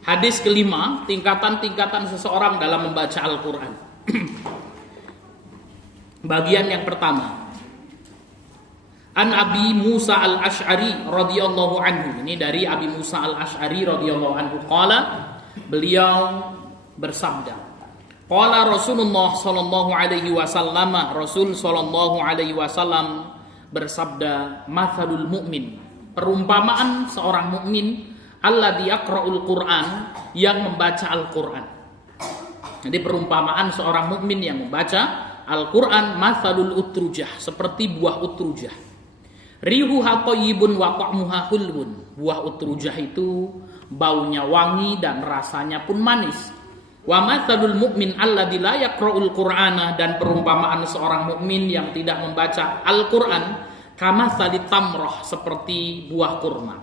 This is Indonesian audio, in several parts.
Hadis kelima, tingkatan-tingkatan seseorang dalam membaca Al-Quran. Bagian yang pertama, An Abi Musa Al-Asy'ari radhiyallahu anhu. Ini dari Abi Musa Al-Asy'ari radhiyallahu anhu. Qala, beliau bersabda, qala Rasulullah sallallahu alaihi wasallam, Rasul sallallahu alaihi wasallam bersabda, mathalul mu'min, perumpamaan seorang mukmin, alladzi yaqra'ul Qur'an, yang membaca Al-Qur'an. Jadi perumpamaan seorang mukmin yang membaca Al-Qur'an, mathalul utrujah, seperti buah utrujah. Rihuha thayyibun wa ta'muha hulwun. Buah utrujah itu baunya wangi dan rasanya pun manis. Wa mathalul mu'min alladzi la yaqra'ul Qur'ana, dan perumpamaan seorang mukmin yang tidak membaca Al-Qur'an, kamatsali tamrah, seperti buah kurma.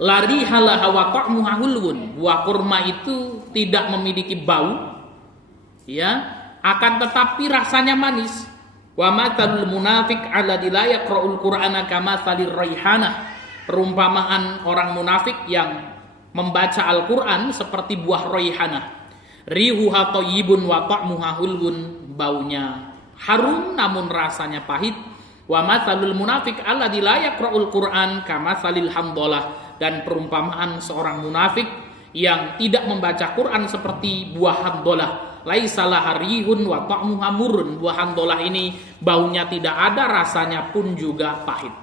Lari halaha wa ta'muha hulwun. Buah kurma itu tidak memiliki bau, ya, akan tetapi rasanya manis. Wa mathalul munafiq alladzi la yaqra'ul Qur'ana kamatsalir raihanah. Perumpamaan orang munafik yang membaca Al-Qur'an seperti buah raihanah. Rihuha thayyibun wa ta'muha hulwun. Baunya harum namun rasanya pahit. Wa mathalul munafiq alladzi la yaqra'ul Qur'an kamatsalil hamdalah. Dan perumpamaan seorang munafik yang tidak membaca Quran seperti buah hamdalah. Laisalah rihun wa ta'muha murrun. Buah hamdalah ini baunya tidak ada, rasanya pun juga pahit.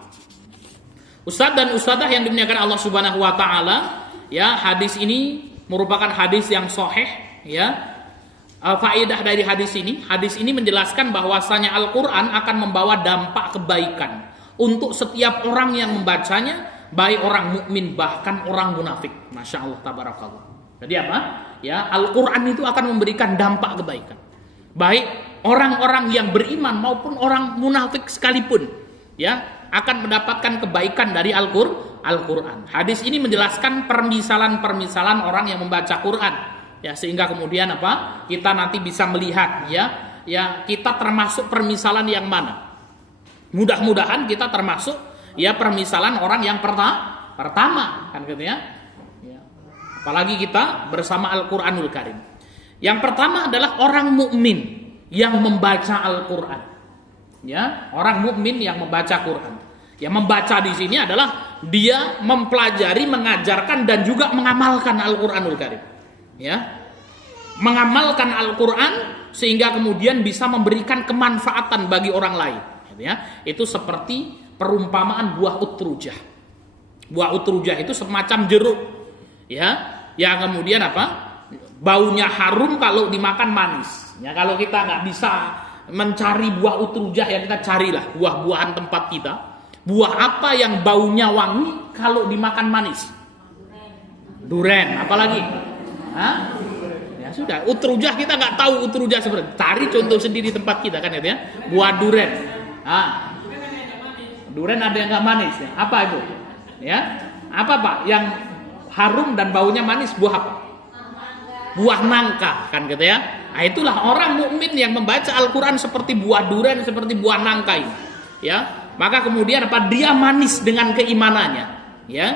Ustadz dan ustadzah yang dimuliakan Allah Subhanahu wa taala, ya, hadis ini merupakan hadis yang sahih, ya. Faedah dari hadis ini menjelaskan bahwasanya Al-Qur'an akan membawa dampak kebaikan untuk setiap orang yang membacanya, baik orang mukmin bahkan orang munafik. Masya Allah, tabarakallah. Jadi apa? Ya, Al-Quran itu akan memberikan dampak kebaikan, baik orang-orang yang beriman maupun orang munafik sekalipun, ya, akan mendapatkan kebaikan dari Al-Quran. Hadis ini menjelaskan permisalan-permisalan orang yang membaca Quran, ya, sehingga kemudian apa? Kita nanti bisa melihat, ya, kita termasuk permisalan yang mana. Mudah-mudahan kita termasuk, ya, permisalan orang yang pertama, kan gitu ya. Apalagi kita bersama Al-Quranul Karim. Yang pertama adalah orang mukmin yang membaca Al-Quran. Ya, orang mukmin yang membaca Quran. Yang membaca di sini adalah dia mempelajari, mengajarkan dan juga mengamalkan Al-Quranul Karim. Ya, mengamalkan Al-Quran sehingga kemudian bisa memberikan kemanfaatan bagi orang lain. Ya, itu seperti perumpamaan buah utrujah. Buah utrujah itu semacam jeruk, ya, yang kemudian apa? Baunya harum kalau dimakan manis. Ya, kalau kita nggak bisa mencari buah utrujah, ya kita carilah buah-buahan tempat kita. Buah apa yang baunya wangi kalau dimakan manis? Duren, apalagi? Hah? Ya sudah, utrujah kita nggak tahu utrujah seperti. Cari contoh sendiri tempat kita, kan, ya. Buah duren. Duren ada yang nggak manis, ya. Apa itu? Ya, apa Pak? Yang harum dan baunya manis, buah apa? Buah nangka, kan gitu ya. Nah, itulah orang mukmin yang membaca Al-Quran seperti buah duren, seperti buah nangka ini, ya. Maka kemudian apa? Dia manis dengan keimanannya, ya.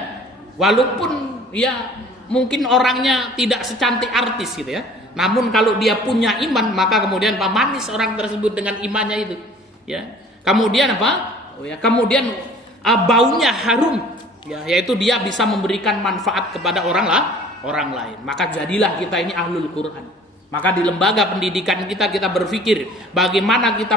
Walaupun ya mungkin orangnya tidak secantik artis gitu ya. Namun kalau dia punya iman, maka kemudian apa? Manis orang tersebut dengan imannya itu, ya. Kemudian apa? Ya, kemudian baunya harum, ya, yaitu dia bisa memberikan manfaat kepada orang lain. Maka jadilah kita ini ahlul Quran. Maka di lembaga pendidikan kita berpikir bagaimana kita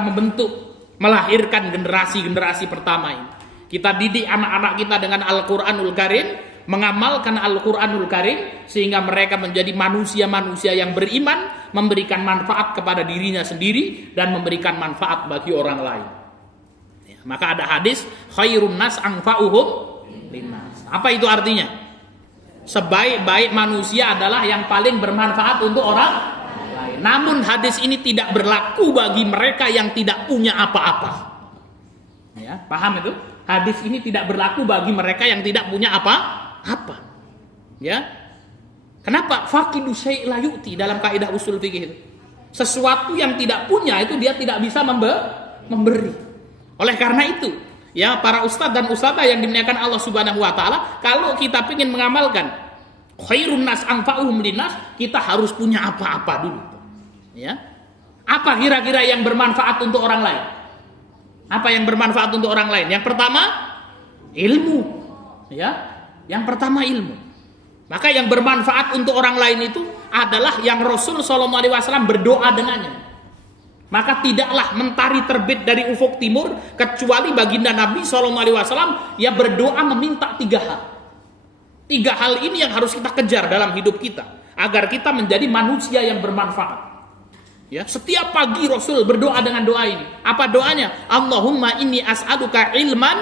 melahirkan generasi pertama ini. Kita didik anak-anak kita dengan Al-Quranul Karim, mengamalkan Al-Quranul Karim sehingga mereka menjadi manusia-manusia yang beriman, memberikan manfaat kepada dirinya sendiri dan memberikan manfaat bagi orang lain. Ya, maka ada hadis khairun nas anfa'uhum linnas. Apa itu artinya? Sebaik-baik manusia adalah yang paling bermanfaat untuk orang lain. Namun hadis ini tidak berlaku bagi mereka yang tidak punya apa-apa. Ya, paham itu? Hadis ini tidak berlaku bagi mereka yang tidak punya apa-apa. Ya. Kenapa? Faqidu syai' la yu'ti dalam kaidah usul fikih itu. Sesuatu yang tidak punya itu dia tidak bisa memberi. Oleh karena itu, ya, para ustadz dan ustadzah yang dimuliakan Allah Subhanahu wa taala, kalau kita ingin mengamalkan Khairun nas anfa'uhum linnas, kita harus punya apa-apa dulu. Ya. Apa kira-kira yang bermanfaat untuk orang lain? Apa yang bermanfaat untuk orang lain? Yang pertama, ilmu. Ya. Yang pertama ilmu. Maka yang bermanfaat untuk orang lain itu adalah yang Rasul SAW berdoa dengannya. Maka tidaklah mentari terbit dari ufuk timur kecuali baginda Nabi SAW yang berdoa meminta 3 hal. 3 hal ini yang harus kita kejar dalam hidup kita agar kita menjadi manusia yang bermanfaat. Ya, setiap pagi Rasul berdoa dengan doa ini. Apa doanya? Allahumma inni as'aluka ilman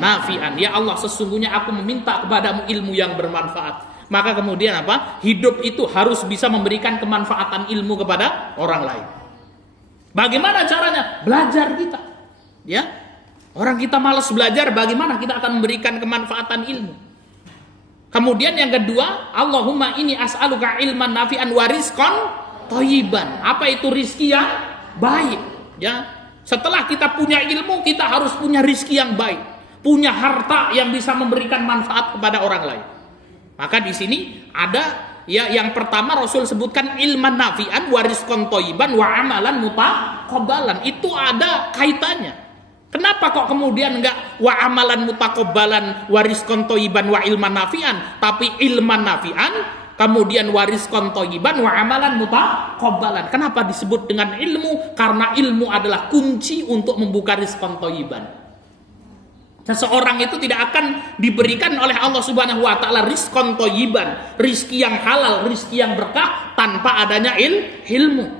nafi'an. Ya Allah, sesungguhnya aku meminta kepadamu ilmu yang bermanfaat. Maka kemudian apa? Hidup itu harus bisa memberikan kemanfaatan ilmu kepada orang lain. Bagaimana caranya? Belajar kita. Ya. Orang kita malas belajar, bagaimana kita akan memberikan kemanfaatan ilmu? Kemudian yang kedua, Allahumma inni as'aluka ilman nafi'an wa rizqan thayyiban. Apa itu rizki yang baik? Ya. Setelah kita punya ilmu, kita harus punya rizki yang baik, punya harta yang bisa memberikan manfaat kepada orang lain. Maka di sini ada ya, yang pertama Rasul sebutkan ilman nafi'an wa rizqan thayyiban wa amalan mutaqabbalan. Itu ada kaitannya. Kenapa kok kemudian enggak wa amalan mutaqabbalan wa rizqan thayyiban wa ilman nafi'an, tapi ilman nafi'an kemudian wa rizqan thayyiban wa amalan mutaqabbalan? Kenapa disebut dengan ilmu? Karena ilmu adalah kunci untuk membuka rizqan thayyiban. Seseorang itu tidak akan diberikan oleh Allah Subhanahu wa taala rizqan thayyiban, rizki yang halal, rizki yang berkah tanpa adanya ilmu.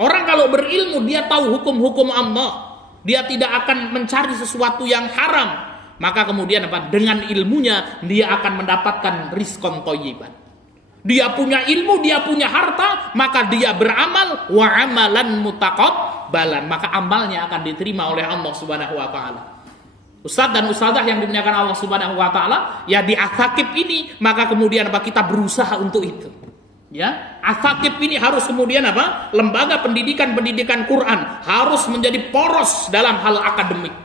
Orang kalau berilmu dia tahu hukum-hukum Allah. Dia tidak akan mencari sesuatu yang haram. Maka kemudian apa? Dengan ilmunya dia akan mendapatkan rizqan thayyiban. Dia punya ilmu, dia punya harta, maka dia beramal wa amalan mutaqabbalan, maka amalnya akan diterima oleh Allah Subhanahu wa taala. Ustadz dan ustadzah yang dimuliakan Allah Subhanahu wa taala, ya di Asakib ini, maka kemudian apa? Kita berusaha untuk itu. Ya, Asakib ini harus kemudian apa? Lembaga pendidikan Quran harus menjadi poros dalam hal akademik.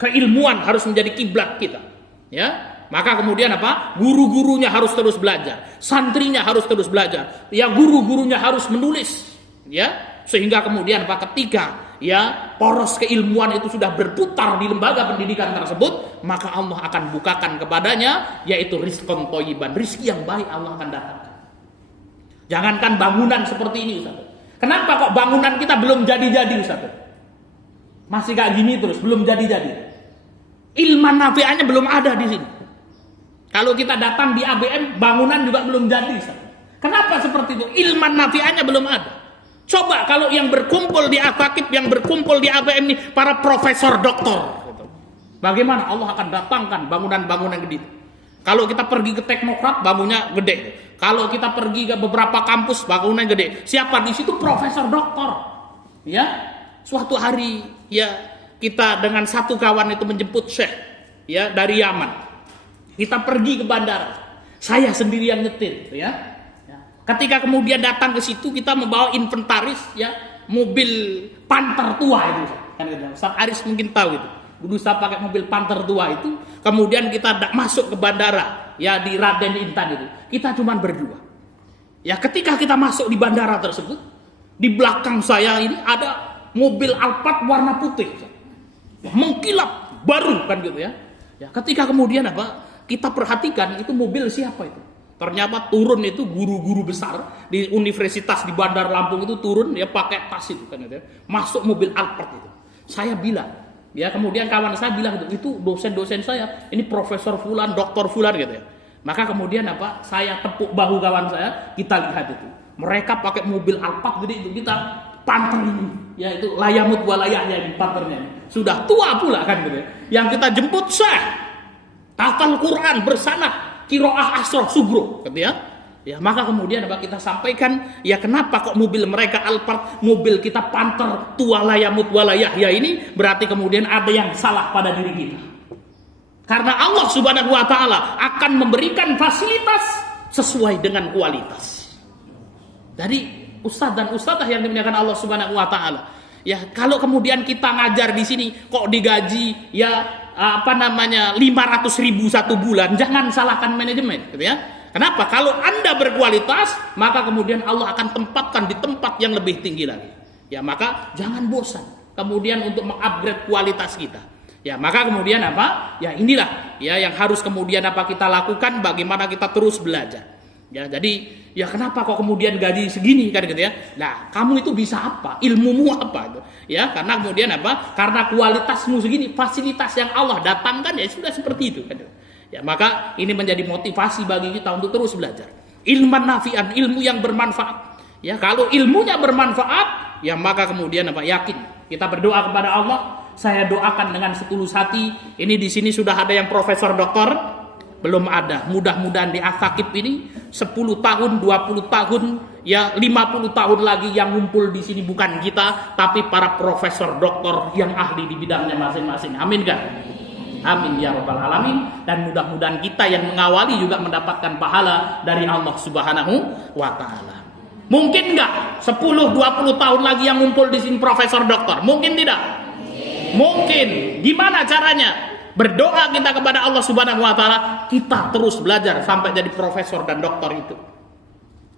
Keilmuan harus menjadi kiblat kita. Ya. Maka kemudian apa? Guru-gurunya harus terus belajar, santrinya harus terus belajar. Ya, guru-gurunya harus menulis. Ya, sehingga kemudian apa? Ketika ya poros keilmuan itu sudah berputar di lembaga pendidikan tersebut, maka Allah akan bukakan kepadanya yaitu rizqan thayyiban, rizki yang baik Allah akan datangkan. Jangankan bangunan seperti ini, Ustaz. Kenapa kok bangunan kita belum jadi-jadi, Ustaz? Masih kayak gini terus, belum jadi-jadi. Ilman nafi'annya belum ada di sini. Kalau kita datang di ABM, bangunan juga belum jadi, Ustaz. Kenapa seperti itu? Ilman nafi'annya belum ada. Coba kalau yang berkumpul di Asakib, yang berkumpul di ABM ini para profesor doktor, bagaimana Allah akan datangkan bangunan-bangunan gede. Kalau kita pergi ke Teknokrat, bangunnya gede. Kalau kita pergi ke beberapa kampus, bangunan gede. Siapa di situ? Profesor doktor. Ya, suatu hari ya kita dengan satu kawan itu menjemput Syekh ya dari Yaman. Kita pergi ke bandara. Saya sendirian nyetir, ya. Ketika kemudian datang ke situ, kita membawa inventaris ya mobil Panther tua itu. Ustaz Aris mungkin tahu itu. Dulu saya pakai mobil Panther tua itu. Kemudian kita masuk ke bandara ya di Raden Intan itu. Kita cuma berdua. Ya, ketika kita masuk di bandara tersebut, di belakang saya ini ada mobil Alphard warna putih. Mengkilap baru kan gitu ya. Ya, ketika kemudian apa? Kita perhatikan itu mobil siapa itu. Ternyata turun itu guru-guru besar di universitas di Bandar Lampung itu turun dia pakai tas itu kan ya. Masuk mobil Alphard itu. Saya bilang, ya kemudian kawan saya bilang itu dosen-dosen saya, ini profesor fulan, doktor fulan gitu ya. Maka kemudian apa? Saya tepuk bahu kawan saya, kita lihat itu. Mereka pakai mobil Alphard gede itu, kita Panther ini. Ya itu layamut walayahnya ini Panthernya. Sudah tua pula kan gitu ya. Yang kita jemput Syekh hafal Quran bersanad qiraah asroh subro gitu ya. Ya, maka kemudian apa kita sampaikan, ya kenapa kok mobil mereka Alphard, mobil kita Panther tua layamut walayah ya, ini berarti kemudian ada yang salah pada diri kita. Karena Allah Subhanahu wa taala akan memberikan fasilitas sesuai dengan kualitas. Jadi ustadz dan ustadzah yang dimuliakan Allah Subhanahu wa taala, ya kalau kemudian kita ngajar di sini kok digaji ya 500.000 satu bulan, jangan salahkan manajemen gitu ya. Kenapa? Kalau Anda berkualitas, maka kemudian Allah akan tempatkan di tempat yang lebih tinggi lagi. Ya, maka jangan bosan kemudian untuk mengupgrade kualitas kita. Ya, maka kemudian apa? Ya, inilah ya yang harus kemudian apa kita lakukan, bagaimana kita terus belajar. Ya, jadi ya kenapa kok kemudian gaji segini kan gitu ya? Nah, kamu itu bisa apa? Ilmumu apa gitu. Ya, karena kemudian apa? Karena kualitasmu segini, fasilitas yang Allah datangkan ya sudah seperti itu kan. Ya, maka ini menjadi motivasi bagi kita untuk terus belajar. Ilman nafi'an, ilmu yang bermanfaat. Ya, kalau ilmunya bermanfaat, ya maka kemudian apa? Yakin. Kita berdoa kepada Allah. Saya doakan dengan setulus hati. Ini di sini sudah ada yang profesor doktor, belum ada. Mudah-mudahan di Asakib ini 10 tahun, 20 tahun, ya 50 tahun lagi yang ngumpul di sini bukan kita, tapi para profesor doktor yang ahli di bidangnya masing-masing. Amin kan? Amin ya rabbal alamin. Dan mudah-mudahan kita yang mengawali juga mendapatkan pahala dari Allah Subhanahu wa taala. Mungkin enggak 10-20 tahun lagi yang ngumpul di sini profesor doktor? Mungkin tidak? Mungkin. Gimana caranya? Berdoa kita kepada Allah Subhanahu wa taala, kita terus belajar sampai jadi profesor dan doktor itu.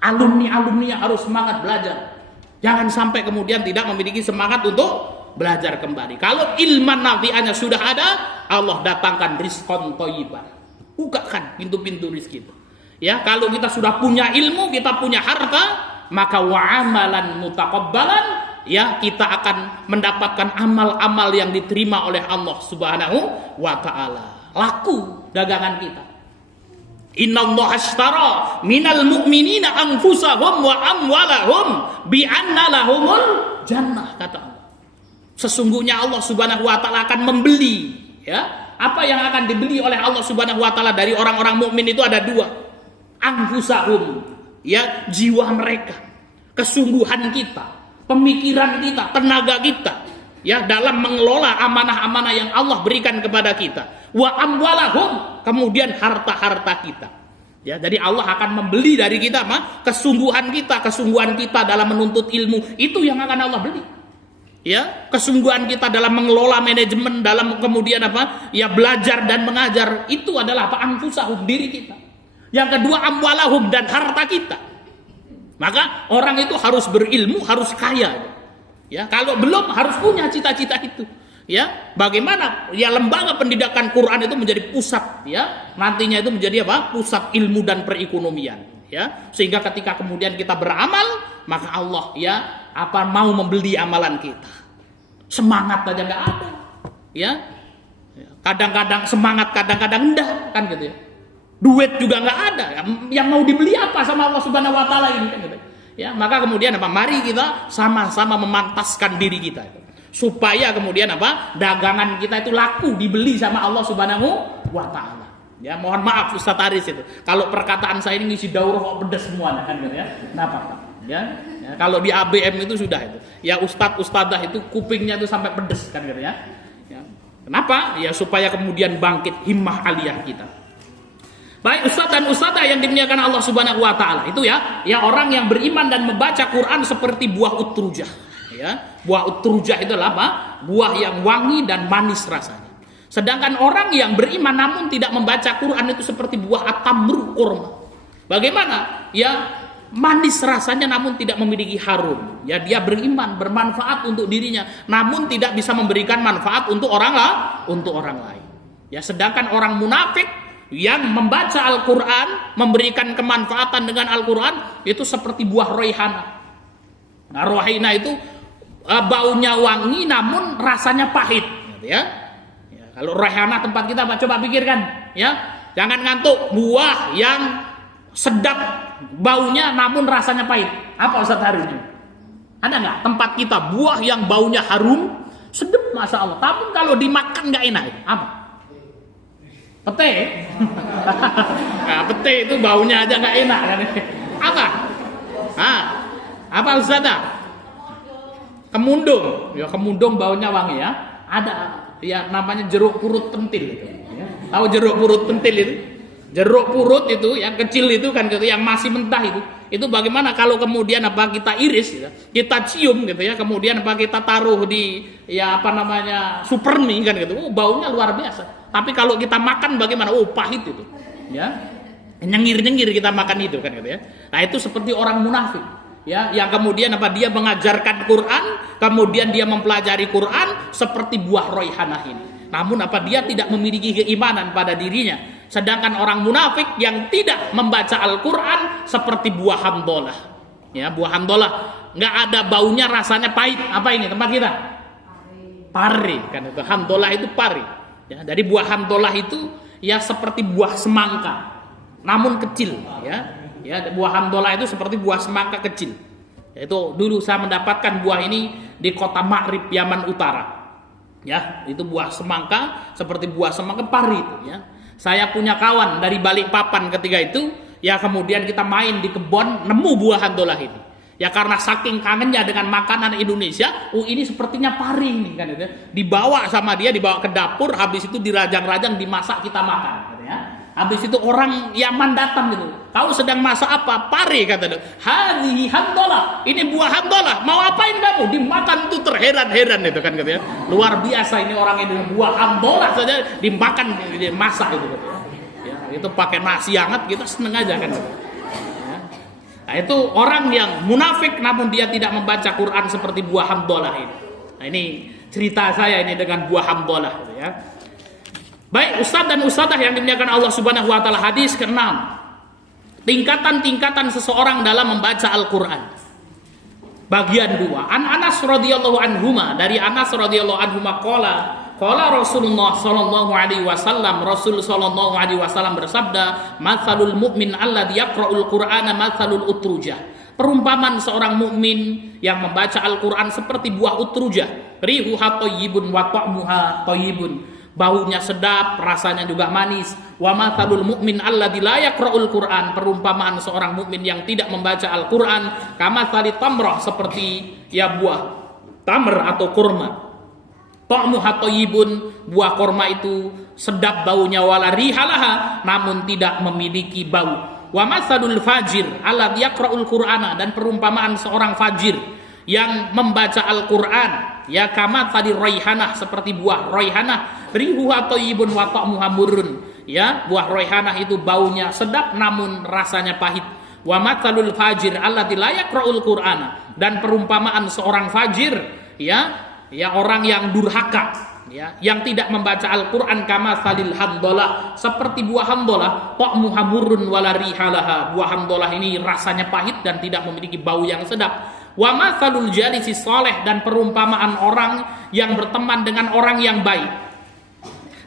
Alumni-alumni yang harus semangat belajar. Jangan sampai kemudian tidak memiliki semangat untuk belajar kembali. Kalau ilman nafi'annya sudah ada, Allah datangkan rizqan thayyiban. Bukakan pintu-pintu rezeki itu. Ya, kalau kita sudah punya ilmu, kita punya harta, maka wa'amalan mutaqabbalan, ya kita akan mendapatkan amal-amal yang diterima oleh Allah Subhanahu wa taala. Laku dagangan kita. Innallaha ashtara minal mu'minina anfusahum wa amwalahum bi anna lahumul jannah, kata Allah. Sesungguhnya Allah Subhanahu wa taala akan membeli, ya. Apa yang akan dibeli oleh Allah Subhanahu wa taala dari orang-orang mukmin itu ada dua. Anfusahum, ya, jiwa mereka, kesungguhan kita, pemikiran kita, tenaga kita, ya, dalam mengelola amanah-amanah yang Allah berikan kepada kita. Wa amwalahum, kemudian harta-harta kita. Ya, jadi Allah akan membeli dari kita kesungguhan kita dalam menuntut ilmu, itu yang akan Allah beli. Ya, kesungguhan kita dalam mengelola manajemen, dalam kemudian apa? Ya, belajar dan mengajar, itu adalah apa? Anfusahum, diri kita. Yang kedua amwalahum, dan harta kita. Maka orang itu harus berilmu, harus kaya. Ya, kalau belum harus punya cita-cita itu. Ya, bagaimana ya lembaga pendidikan Quran itu menjadi pusat, ya. Nantinya itu menjadi apa? Pusat ilmu dan perekonomian, ya. Sehingga ketika kemudian kita beramal, maka Allah ya apa mau membeli amalan kita. Semangat aja enggak ada. Ya. Kadang-kadang semangat, kadang-kadang enggak, kan gitu ya. Duit juga nggak ada, yang mau dibeli apa sama Allah Subhanahu wa taala ini kan gitu. Ya, maka kemudian apa? Mari kita sama-sama memantaskan diri kita supaya kemudian apa? Dagangan kita itu laku, dibeli sama Allah Subhanahu wa taala. Ya, mohon maaf Ustaz Aris itu. Kalau perkataan saya ini ngisi daurah kok pedes semua kan gitu ya. Kenapa, Pak? Ya, kalau di ABM itu sudah itu. Ya, ustadz-ustadzah itu kupingnya itu sampai pedes kan gitu ya. Ya. Kenapa? Ya supaya kemudian bangkit himmah aliyah kita. Baik ustadz dan ustadzah yang dimuliakan Allah Subhanahu wa taala, itu ya orang yang beriman dan membaca Quran seperti buah utrujah, ya. Buah utrujah itu adalah apa? Buah yang wangi dan manis rasanya. Sedangkan orang yang beriman namun tidak membaca Quran itu seperti buah at-tamru, kurma. Bagaimana? Ya, manis rasanya namun tidak memiliki harum. Ya, dia beriman, bermanfaat untuk dirinya, namun tidak bisa memberikan manfaat untuk orang lain. Ya, sedangkan orang munafik yang membaca Al-Quran, memberikan kemanfaatan dengan Al-Quran, itu seperti buah roihana. Nah, roihana itu baunya wangi namun rasanya pahit, gitu ya. Ya, kalau roihana tempat kita, coba pikirkan, ya, jangan ngantuk. Buah yang sedap baunya namun rasanya pahit, apa Ustaz Harusnya? Ada nggak tempat kita buah yang baunya harum, sedap, masya Allah, tapi kalau dimakan nggak enak, apa? Pete. Nah, pete itu baunya aja nggak enak kan? Apa? Apa Ustaz? Kemundung. Ya, kemundung baunya wangi ya. Ada ya namanya jeruk purut pentil itu. Ya. Tahu jeruk purut pentil itu? Jeruk purut itu yang kecil itu kan gitu, yang masih mentah itu. Itu bagaimana kalau kemudian apa kita iris, gitu, kita cium gitu ya, kemudian apa kita taruh di ya apa namanya supermi kan gitu. Baunya luar biasa. Tapi kalau kita makan bagaimana? Pahit itu. Ya. Nyengir-nyengir kita makan itu kan gitu ya. Nah, itu seperti orang munafik ya, yang kemudian dia mengajarkan Quran, kemudian dia mempelajari Quran seperti buah raihanah ini. Namun dia tidak memiliki keimanan pada dirinya. Sedangkan orang munafik yang tidak membaca Al-Quran seperti buah hamdolah. Ya, buah hamdolah nggak ada baunya, rasanya pahit. Apa ini tempat kita? Pari kan itu. Hamdolah itu pari. Ya, dari buah hamdolah itu ya seperti buah semangka, namun kecil ya. Ya, buah hamdolah itu seperti buah semangka kecil. Itu dulu saya mendapatkan buah ini di kota Ma'rib, Yaman Utara. Ya, itu buah semangka seperti buah semangka pari itu ya. Saya punya kawan dari Balikpapan ketika itu, ya kemudian kita main di kebun, nemu buah hamdolah ini. Ya karena saking kangennya dengan makanan Indonesia, ini sepertinya pari nih kan gitu. Dibawa sama dia, dibawa ke dapur, habis itu dirajang-rajang, dimasak, kita makan gitu ya. Habis itu orang Yaman datang gitu. Kau sedang masak apa? Pari kata dia. Hadhihi hamdolah. Ini buah hamdolah. Mau apain kamu? Dimakan tuh terheran-heran itu kan gitu ya. Luar biasa ini orang ini, buah hamdolah saja dimakan, dimasak itu gitu ya. Itu pakai nasi hangat, kita seneng aja kan. Nah, itu orang yang munafik namun dia tidak membaca Quran seperti buah hamdolah ini. Nah, ini cerita saya ini dengan buah hamdolah gitu ya. Baik, ustadz dan ustadzah yang dimuliakan Allah Subhanahu wa taala, hadis ke-6. Tingkatan-tingkatan seseorang dalam membaca Al-Qur'an. Bagian 2. An Anas radhiyallahu anhuma, dari Anas radhiyallahu anhuma qala Rasulullah sallallahu alaihi wasallam, Rasul sallallahu alaihi wasallam bersabda, "Matsalul mu'min alladzi yaqra'ul Qur'ana matsalul utrujah." Perumpamaan seorang mukmin yang membaca Al-Qur'an seperti buah utrujah. Rihuha thayyibun wa ta'muha thayyibun. Baunya sedap, rasanya juga manis. Wa matsalul mu'min alladzi la yaqra'ul Qur'an. Perumpamaan seorang mukmin yang tidak membaca Al-Qur'an, kamatsali tamrah, seperti ya buah tamr atau kurma. Ta'muha thayyibun, buah korma itu sedap baunya, wala rihalaha, namun tidak memiliki bau. Wa masalul fajir alladzi yaqra'ul Qur'ana, dan perumpamaan seorang fajir yang membaca Al-Qur'an, ya kama tadi raihanah, seperti buah raihanah, rihuha thayyibun wa ta'muha murrun. Ya, buah raihanah itu baunya sedap namun rasanya pahit. Wa masalul fajir alladzi la yaqra'ul Qur'ana, dan perumpamaan seorang fajir, ya orang yang durhaka, ya, yang tidak membaca Al-Qur'an, kama salil hamdolah, seperti buah hamdolah, ta'muha murrun wala rihalaha. Buah hamdolah ini rasanya pahit dan tidak memiliki bau yang sedap. Wa matsalul jalisi saleh, dan perumpamaan orang yang berteman dengan orang yang baik,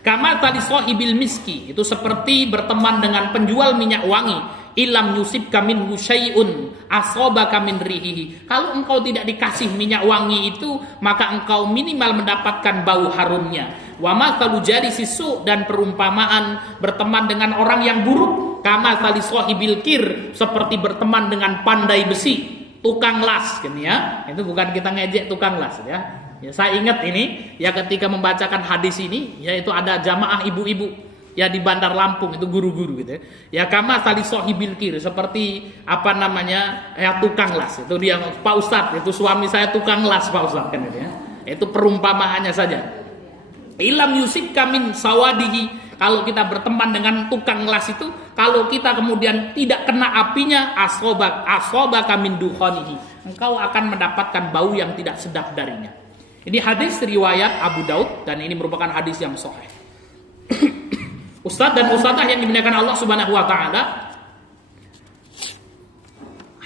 kama tali sahibil miski, itu seperti berteman dengan penjual minyak wangi. Ilam yusibka minhu syai'un asabaka min rihihi. Kalau engkau tidak dikasih minyak wangi itu, maka engkau minimal mendapatkan bau harumnya. Wa matsalu jalisi su, dan perumpamaan berteman dengan orang yang buruk, kama tali sahibil kir, seperti berteman dengan pandai besi, tukang las kan ya. Itu bukan kita ngejek tukang las ya. Ya, saya ingat ini ya ketika membacakan hadis ini, yaitu ada jamaah ibu-ibu ya di Bandar Lampung, itu guru-guru gitu ya. Kama tali sahibil kir, seperti ya tukang las. Itu dia, Pak Ustadz, itu suami saya tukang las Pak Ustadz kan gitu ya. Itu perumpamaannya saja. Ilam yusibka min sawadihi, kalau kita berteman dengan tukang las itu, kalau kita kemudian tidak kena apinya, asabaka min dukhanihi, engkau akan mendapatkan bau yang tidak sedap darinya. Ini hadis riwayat Abu Daud, dan ini merupakan hadis yang sahih. Ustadz dan ustadzah yang dimuliakan Allah Subhanahu wa taala,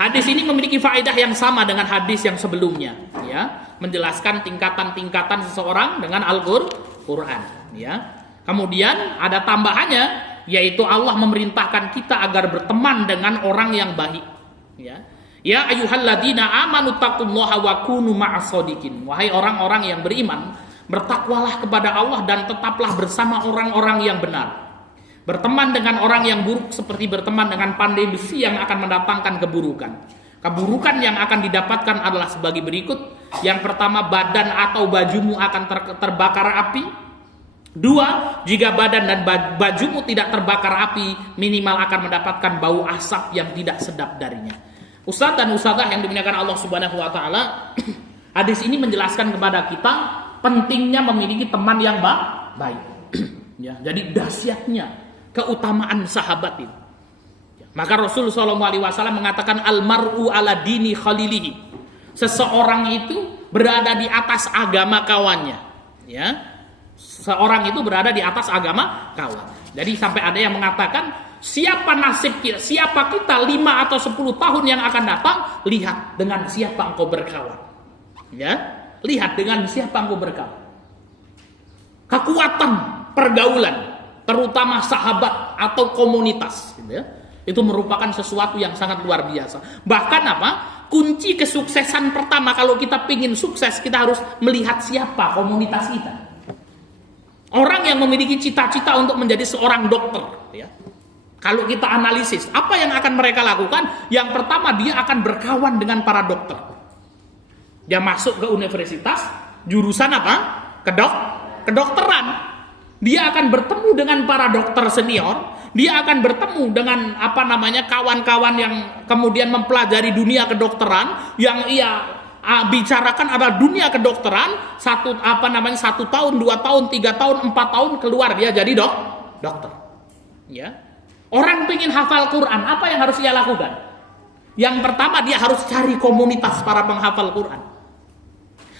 hadis ini memiliki faedah yang sama dengan hadis yang sebelumnya, ya, menjelaskan tingkatan-tingkatan seseorang dengan Al-Qur'an, ya. Kemudian ada tambahannya, yaitu Allah memerintahkan kita agar berteman dengan orang yang baik, ya. Ya ayyuhalladzina amanu taqullaha wa kunu ma'as shodiqin. Wahai orang-orang yang beriman, bertakwalah kepada Allah dan tetaplah bersama orang-orang yang benar. Berteman dengan orang yang buruk seperti berteman dengan pandai besi yang akan mendatangkan keburukan. Keburukan yang akan didapatkan adalah sebagai berikut. Yang pertama, badan atau bajumu akan terbakar api. 2, jika badan dan bajumu tidak terbakar api, minimal akan mendapatkan bau asap yang tidak sedap darinya. Ustadz dan ustadzah yang dimuliakan Allah Subhanahu wa taala, hadis ini menjelaskan kepada kita pentingnya memiliki teman yang baik. Ya, jadi dahsyatnya keutamaan sahabat itu. Maka Rasul SAW mengatakan almar'u ala dini khalilihi. Seseorang itu berada di atas agama kawannya. Ya, seorang itu berada di atas agama kawan. Jadi sampai ada yang mengatakan siapa nasib kita, siapa kita 5 atau 10 tahun yang akan datang, lihat dengan siapa engkau berkawan. Ya, lihat dengan siapa engkau berkawan. Kekuatan pergaulan, terutama sahabat atau komunitas, gitu ya, itu merupakan sesuatu yang sangat luar biasa. Bahkan apa? Kunci kesuksesan pertama kalau kita ingin sukses, kita harus melihat siapa komunitas kita. Orang yang memiliki cita-cita untuk menjadi seorang dokter, ya. Kalau kita analisis, apa yang akan mereka lakukan? Yang pertama, dia akan berkawan dengan para dokter. Dia masuk ke universitas, jurusan apa? Kedokteran. Dia akan bertemu dengan para dokter senior. Dia akan bertemu dengan kawan-kawan yang kemudian mempelajari dunia kedokteran, yang ia bicarakan adalah dunia kedokteran. 1 tahun, 2 tahun, 3 tahun, 4 tahun keluar dia jadi dokter. Ya. Orang pengen hafal Quran, apa yang harus ia lakukan? Yang pertama, dia harus cari komunitas para penghafal Quran.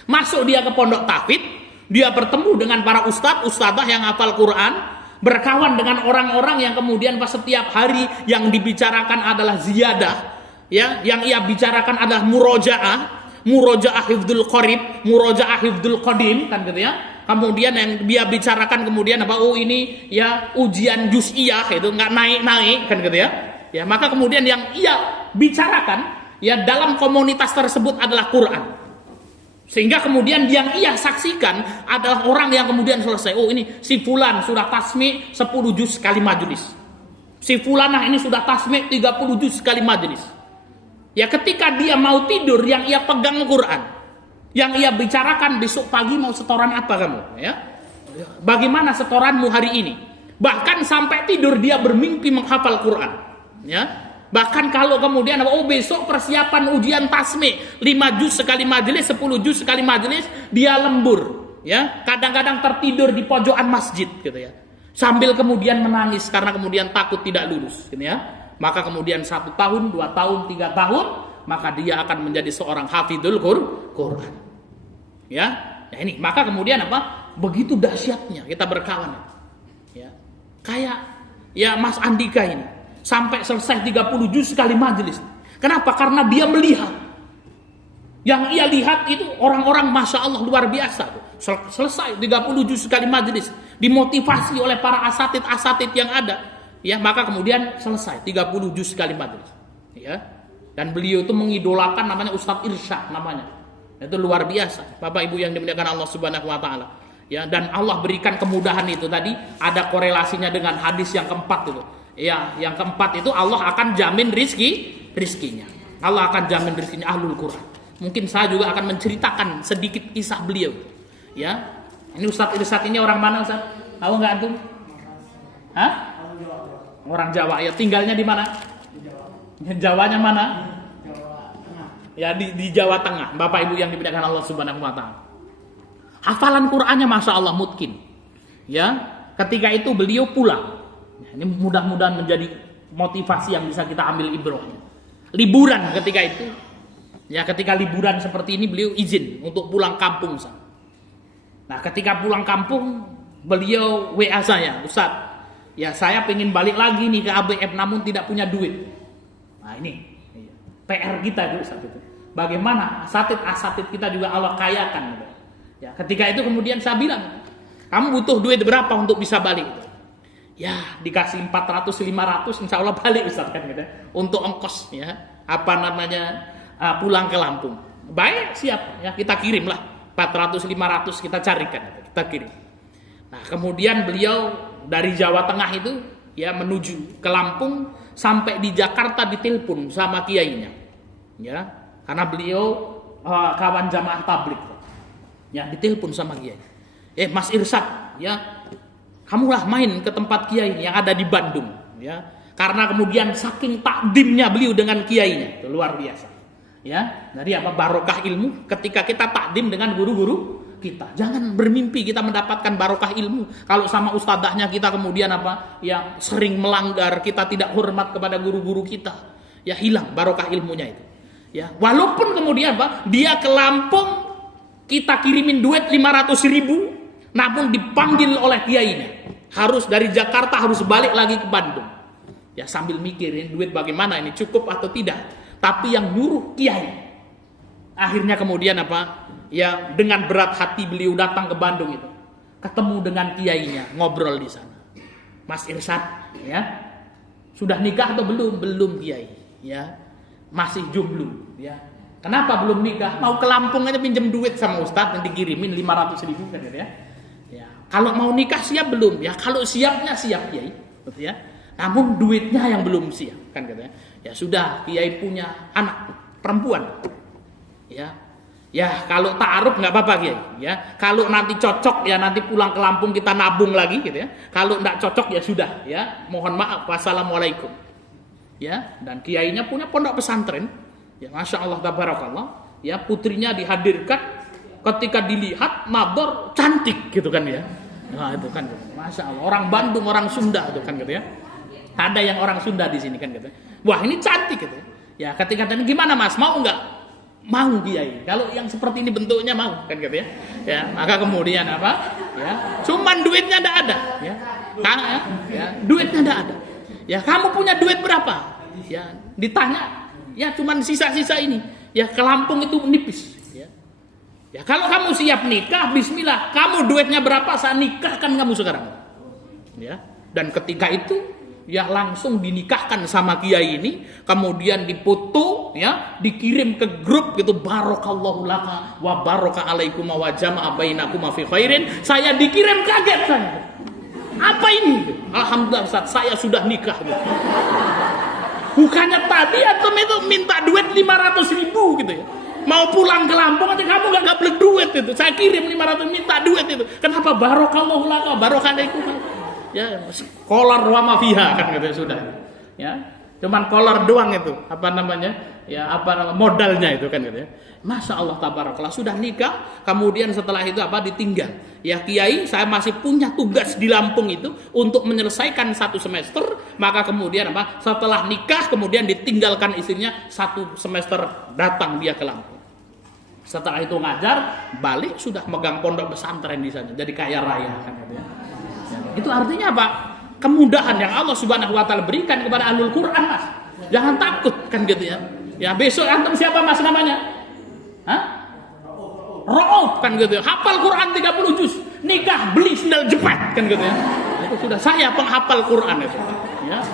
Masuk dia ke pondok tahfidz, dia bertemu dengan para ustadzah yang hafal Quran, berkawan dengan orang-orang yang kemudian setiap hari yang dibicarakan adalah ziyadah, ya, yang ia bicarakan adalah murojaah hifdzul qarib, murojaah hifdzul qadim, kan gitu ya. Kemudian yang dia bicarakan kemudian apa? Oh ini ya ujian juz'iyah, itu nggak naik-naik, kan gitu ya. Ya, maka kemudian yang ia bicarakan ya dalam komunitas tersebut adalah Quran. Sehingga kemudian yang ia saksikan adalah orang yang kemudian selesai. Oh ini si fulan sudah tasmi 10 juz sekali majelis. Si fulanah ini sudah tasmi 30 juz sekali majelis. Ya, ketika dia mau tidur, yang ia pegang Quran. Yang ia bicarakan besok pagi mau setoran apa kamu, ya? Bagaimana setoranmu hari ini? Bahkan sampai tidur dia bermimpi menghafal Quran, ya. Bahkan kalau kemudian besok persiapan ujian tasmi 5 juz sekali majelis, 10 juz sekali majelis, dia lembur, ya. Kadang-kadang tertidur di pojokan masjid, gitu ya. Sambil kemudian menangis karena kemudian takut tidak lulus, gitu ya. Maka kemudian 1 tahun, 2 tahun, 3 tahun, maka dia akan menjadi seorang hafidhul Quran. Ya, nah ini, maka kemudian apa? Begitu dahsyatnya kita berkawan. Ya. Kayak ya Mas Andika ini sampai selesai 30 juz sekali majelis. Kenapa? Karena dia melihat. Yang ia lihat itu orang-orang Masya Allah luar biasa. Selesai 30 juz sekali majelis, dimotivasi oleh para asatid yang ada. Ya, maka kemudian selesai 30 juz sekali majelis. Ya. Dan beliau itu mengidolakan, namanya Ustadz Irsyad namanya. Itu luar biasa. Bapak Ibu yang dimuliakan Allah Subhanahu wa taala. Ya, dan Allah berikan kemudahan itu tadi, ada korelasinya dengan hadis yang keempat itu. Ya, yang keempat itu Allah akan jamin rizkinya. Allah akan jamin rizkinya ahlul Quran. Mungkin saya juga akan menceritakan sedikit kisah beliau. Ya. Ini Ustadz Irsyad ini orang mana, Ustadz? Tahu enggak antum? Hah? Orang Jawa. Ya, tinggalnya di mana? Jawanya mana? Jawa Tengah. Ya, di Jawa Tengah. Bapak Ibu yang dimuliakan Allah Subhanahu wa taala. Hafalan Qur'annya Masya Allah mutkin. Ya, ketika itu beliau pulang. Ini mudah-mudahan menjadi motivasi yang bisa kita ambil ibrahnya. Liburan ketika itu. Ya, ketika liburan seperti ini beliau izin untuk pulang kampung. Nah, ketika pulang kampung, beliau WA saya, Ustaz, ya saya pengen balik lagi nih ke ABF namun tidak punya duit. Nah ini PR kita itu saat itu. Bagaimana asatid kita juga Allah kayakan. Ya, ketika itu kemudian saya bilang, kamu butuh duit berapa untuk bisa balik? Ya, dikasih 400-500, insya Allah balik Ustaz kan gitu. Untuk ongkos ya, pulang ke Lampung. Baik, siap ya, kita kirimlah 400-500 kita carikan, kita kirim. Nah, kemudian beliau dari Jawa Tengah itu ya menuju ke Lampung. Sampai di Jakarta ditelepon sama kiainya, ya, karena beliau kawan jamaah tabligh, ya, ditelepon sama kiai. Mas Irsyad, ya, kamulah main ke tempat kiai yang ada di Bandung, ya, karena kemudian saking takdimnya beliau dengan kiainya, itu luar biasa, ya. Jadi apa barokah ilmu ketika kita takdim dengan guru-guru kita. Jangan bermimpi kita mendapatkan barokah ilmu kalau sama ustadzahnya kita kemudian ya sering melanggar, kita tidak hormat kepada guru-guru kita. Ya hilang barokah ilmunya itu. Ya, walaupun kemudian dia ke Lampung, kita kirimin duit 500.000, namun dipanggil oleh kiainya. Harus dari Jakarta harus balik lagi ke Bandung. Ya sambil mikirin duit bagaimana ini, cukup atau tidak. Tapi yang nyuruh kiai. Akhirnya kemudian ya dengan berat hati beliau datang ke Bandung itu. Ketemu dengan kiainya, ngobrol di sana. Mas Irsyad, ya. Sudah nikah atau belum? Belum kiai, ya. Masih jomblo, ya. Kenapa belum nikah? Mau ke Lampung aja pinjam duit sama ustadz yang dikirimin 500.000 kan ya. Ya, kalau mau nikah siap belum? Ya, kalau siapnya siap kiai, gitu ya. Namun duitnya yang belum siap, kan katanya. Ya sudah, kiai punya anak perempuan. Ya. Ya, kalau ta'aruf enggak apa-apa kiai, ya. Kalau nanti cocok ya nanti pulang ke Lampung kita nabung lagi gitu ya. Kalau enggak cocok ya sudah, ya. Mohon maaf, wassalamualaikum. Ya, dan kiainya punya pondok pesantren. Ya, Masya Allah tabarakallah. Ya, putrinya dihadirkan. Ketika dilihat nador cantik gitu kan ya. Nah itu kan Masya Allah, orang Bandung, orang Sunda itu kan gitu ya. Ada yang orang Sunda di sini kan gitu. Wah ini cantik gitu. Ya ketika tanya gimana mas, mau nggak? Mau kiai. Kalau yang seperti ini bentuknya mau kan gitu ya. Ya maka kemudian Ya cuman duitnya ndak ada. Ya duitnya ndak ada. Ya kamu punya duit berapa? Ya ditanya. Ya cuman sisa-sisa ini. Ya ke Lampung itu nipis. Ya kalau kamu siap nikah, bismillah. Kamu duitnya berapa, saya nikahkan kamu sekarang. Ya. Dan ketika itu ya langsung dinikahkan sama kiai ini, kemudian dipoto, ya, dikirim ke grup gitu, barakallahu laka wa baraka alaikum wa jama'a bainakum fi khairin. Saya dikirim kaget saya. Apa ini? Alhamdulillah Ustaz, saya sudah nikah. Bukannya tadi atau itu minta duit 500.000 gitu ya. Mau pulang ke Lampung aja kamu gak boleh duit itu. Saya kirim 500 minta duit itu. Kenapa? Barakallahu laka barokah alaikum. Ya, kolor wa ma fiha kan gitu sudah. Ya. Cuman kolor doang itu. Ya, modalnya itu kan gitu ya. Masya Allah tabarakallah sudah nikah, kemudian setelah itu ditinggal. Ya kiai, saya masih punya tugas di Lampung itu untuk menyelesaikan 1 semester, maka kemudian setelah nikah kemudian ditinggalkan istrinya 1 semester datang dia ke Lampung. Setelah itu ngajar, balik sudah megang pondok pesantren di sana, jadi kaya raya kan gitu ya. Itu artinya apa? Kemudahan yang Allah Subhanahu wa taala berikan kepada ahlul Quran, Mas. Jangan takut kan gitu ya. Ya besok antum siapa Mas namanya? Hah? Rauf kan gitu ya. Hafal Quran 30 juz, nikah beli sendal jepit kan gitu ya. Itu sudah saya penghafal Quran itu. Ya.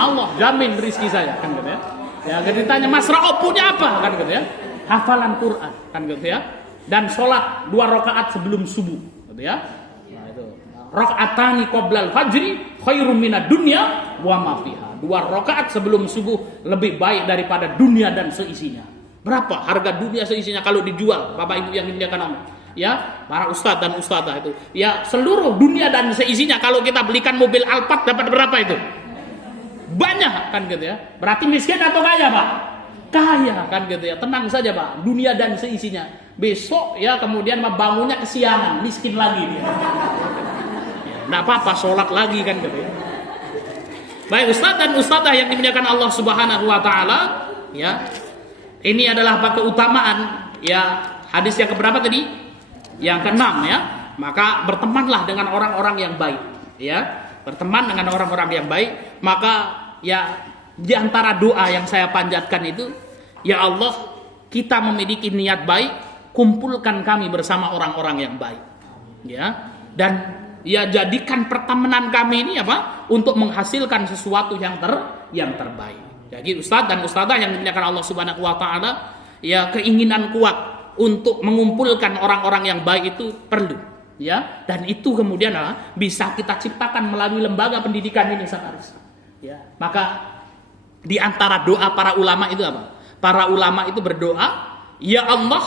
Allah jamin rizki saya kan gitu ya. Ya ditanya Mas Rauf punya apa kan gitu ya. Hafalan Quran kan gitu ya. Dan sholat 2 rakaat sebelum subuh gitu ya. Nah itu. Rakaatani qoblal fajri khairum minad dunya wa ma fiha. 2 rakaat sebelum subuh lebih baik daripada dunia dan seisinya. Berapa harga dunia seisinya kalau dijual, Bapak Ibu yang dimuliakan Allah? Ya, para ustadz dan ustadzah itu. Ya, seluruh dunia dan seisinya kalau kita belikan mobil Alphard dapat berapa itu? Banyak kan gitu ya. Berarti miskin atau kaya, Pak? Kaya kan gitu ya. Tenang saja, Pak. Dunia dan seisinya. Besok ya kemudian bangunnya kesiangan, miskin lagi dia. Nggak apa-apa, sholat lagi kan gitu ya. Baik ustadz dan ustadzah yang dimuliakan Allah Subhanahu wa taala, ya. Ini adalah keutamaan ya hadis yang keberapa tadi? Yang ke-6 ya. Maka bertemanlah dengan orang-orang yang baik, ya. Berteman dengan orang-orang yang baik, maka ya di antara doa yang saya panjatkan itu, ya Allah, kita memiliki niat baik, kumpulkan kami bersama orang-orang yang baik. Ya. Dan ya jadikan pertemanan kami ini untuk menghasilkan sesuatu yang terbaik. Jadi ustadz dan ustadzah yang dimuliakan Allah Subhanahu wa taala, ya keinginan kuat untuk mengumpulkan orang-orang yang baik itu perlu, ya. Dan itu kemudian bisa kita ciptakan melalui lembaga pendidikan ini, Saudara. Ya. Maka di antara doa para ulama itu apa? Para ulama itu berdoa, ya Allah,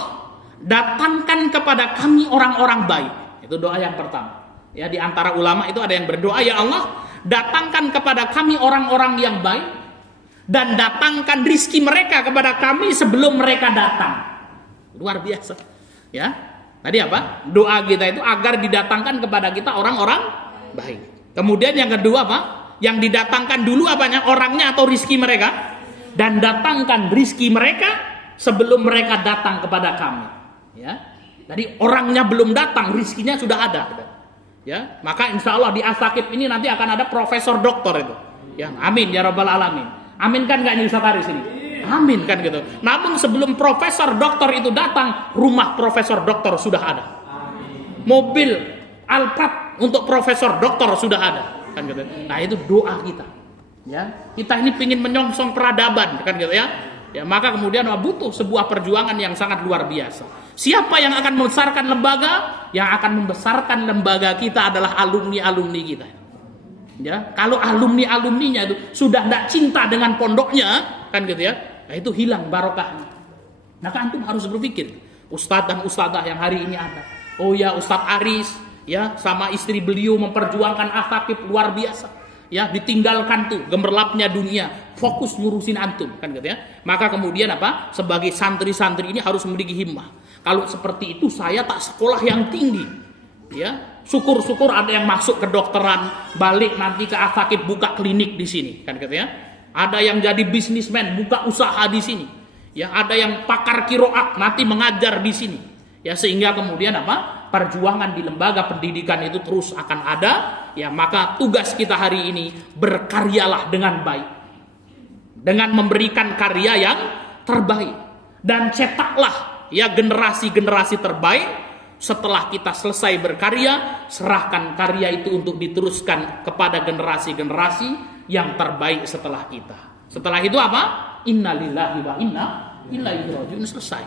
datangkan kepada kami orang-orang baik. Itu doa yang pertama. Ya, di antara ulama itu ada yang berdoa, ya Allah, datangkan kepada kami orang-orang yang baik dan datangkan rizki mereka kepada kami sebelum mereka datang. Luar biasa. Ya. Tadi apa? Doa kita itu agar didatangkan kepada kita orang-orang baik. Kemudian yang kedua apa? Yang didatangkan dulu apanya? Orangnya atau rizki mereka? Dan datangkan rizki mereka sebelum mereka datang kepada kami. Ya. Jadi orangnya belum datang, rizkinya sudah ada. Ya, maka insya Allah di Asakib ini nanti akan ada profesor doktor itu. Ya, amin ya rabbal alamin. Amin kan nggak nih Ustaz Aris ini? Amin kan gitu. Namun sebelum profesor doktor itu datang, rumah profesor doktor sudah ada. Mobil Alphard untuk profesor doktor sudah ada, kan gitu. Nah itu doa kita. Ya, kita ini pingin menyongsong peradaban, kan gitu ya. Ya, maka kemudian butuh sebuah perjuangan yang sangat luar biasa. Siapa yang akan membesarkan lembaga? Yang akan membesarkan lembaga kita adalah alumni-alumni kita. Ya, kalau alumni-alumninya itu sudah tidak cinta dengan pondoknya, kan gitu ya. Nah itu hilang barokahnya. Maka antum harus berpikir, ustadz dan ustadzah yang hari ini ada. Oh ya, Ustadz Aris, ya sama istri beliau memperjuangkan Asakib luar biasa. Ya, ditinggalkan tuh gemerlapnya dunia, fokus ngurusin antum, kan gitu ya. Maka kemudian apa? Sebagai santri-santri ini harus memiliki himmah. Kalau seperti itu saya tak sekolah yang tinggi. Ya, syukur-syukur ada yang masuk ke dokteran, balik nanti ke Asakib buka klinik di sini, kan gitu ya. Ada yang jadi bisnismen, buka usaha di sini. Ya, ada yang pakar kiroat, nanti mengajar di sini. Ya, sehingga kemudian apa? Perjuangan di lembaga pendidikan itu terus akan ada. Ya, maka tugas kita hari ini berkaryalah dengan baik. Dengan memberikan karya yang terbaik. Dan cetaklah ya generasi-generasi terbaik. Setelah kita selesai berkarya, serahkan karya itu untuk diteruskan kepada generasi-generasi yang terbaik setelah kita. Setelah itu apa? Innalillahi wa inna ilaihi raji'un. Selesai.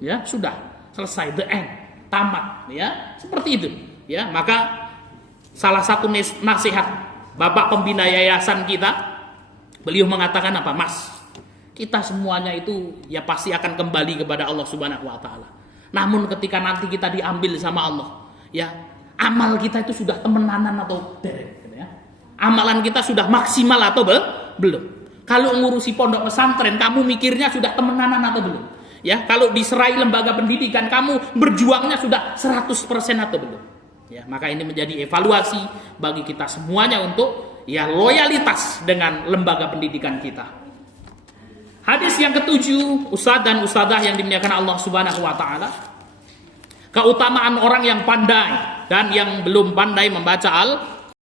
Ya, sudah selesai, the end, tamat, ya. Seperti itu. Ya, maka salah satu nasihat Bapak pembina yayasan kita, beliau mengatakan apa? Mas, kita semuanya itu ya pasti akan kembali kepada Allah Subhanahu wa taala. Namun ketika nanti kita diambil sama Allah, ya, amal kita itu sudah temenanan atau derek. Amalan kita sudah maksimal atau belum? Kalau ngurusi pondok pesantren, kamu mikirnya sudah temenanan atau belum? Ya, kalau diserai lembaga pendidikan, kamu berjuangnya sudah 100% atau belum? Ya, maka ini menjadi evaluasi bagi kita semuanya untuk ya loyalitas dengan lembaga pendidikan kita. Hadis yang ketujuh, ustadz dan ustadzah yang dimuliakan Allah Subhanahu wa taala. Keutamaan orang yang pandai dan yang belum pandai membaca